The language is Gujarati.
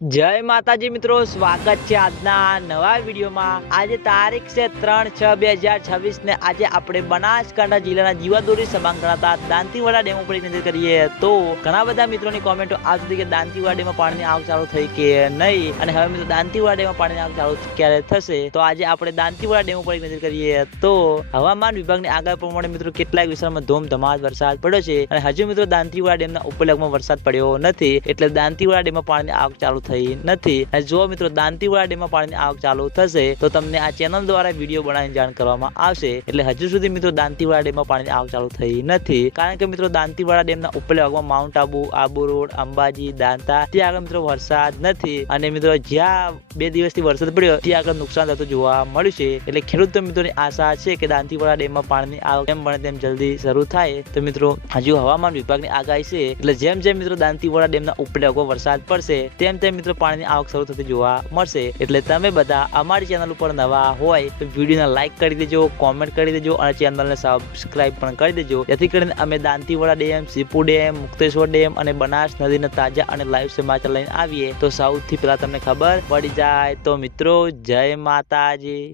જય માતાજી મિત્રો, સ્વાગત છે આજના નવા વિડીયોમાં। આજે તારીખ છે 3/6/2026 ને આજે આપણે બનાસકાંઠા જિલ્લાના જીવાદોરી સભાંગ ગણાતા દાંતીવાડા ડેમ ઉપર નજર કરીએ તો ઘણા બધા મિત્રોની કોમેન્ટો આ સુધી કે દાંતીવાડા ડેમમાં પાણીની આવક ચાલુ થઈ કે નહીં, અને હવે મિત્રો દાંતીવાડા ડેમમાં પાણીની આવક ચાલુ ક્યારે થશે, તો આજે આપણે દાંતીવાડા ડેમ ઉપર નજર કરીએ તો હવામાન વિભાગની આગાહી પ્રમાણે મિત્રો કેટલાક વિસ્તારમાં ધોમધમાટ વરસાદ પડ્યો છે, અને હજુ મિત્રો દાંતીવાડા ડેમના ઉપરભાગમાં વરસાદ પડ્યો નથી, એટલે દાંતીવાડા ડેમમાં પાણીની આવક ચાલુ થઈ નથી। જો મિત્રો દાંતીવાડા ડેમમાં પાણીની આવક ચાલુ થશે તો તમને આ ચેનલ દ્વારા વિડીયો બનાવીને જાણ કરવામાં આવશે। એટલે હજુ સુધી મિત્રો દાંતીવાડા ડેમમાં પાણીની આવક ચાલુ થઈ નથી, કારણ કે મિત્રો દાંતીવાડા ડેમના ઉપલા ભાગમાં માઉન્ટ આબુ, આબુ રોડ, અંબાજી, દાંતા ત્યાં આગળ મિત્રો વરસાદ નથી, અને મિત્રો જ્યાં 2 દિવસથી વરસાદ પડ્યો ત્યાં આગળ નુકસાન થતું જોવા મળ્યું છે। એટલે ખેડૂત મિત્રોની આશા છે કે દાંતીવાડા ડેમમાં પાણીની આવક જેમ બને તેમ જલ્દી શરૂ થાય। તો મિત્રો હજુ હવામાન વિભાગની આગાહી છે, એટલે જેમ જેમ મિત્રો દાંતીવાડા ડેમના ઉપલા ભાગમાં વરસાદ પડશે તેમ તેમ મિત્રો પાણીની આવક શરૂ થતી જોવા મળશે। એટલે તમે બધા અમારી ચેનલ ઉપર નવા હોય તો વિડીયોને લાઈક કરી દેજો, કોમેન્ટ કરી દેજો, અને ચેનલને સબસ્ક્રાઇબ પણ કરી દેજો, જેથી કરીને અમે Dantiwada dam, Sipu dam, Mukteshwar dam અને બનાસ નદીના તાજા અને લાઈવ સમાચાર લઈને આવીએ તો સૌથી પહેલા તમને ખબર પડી જાય। તો મિત્રો જય માતાજી।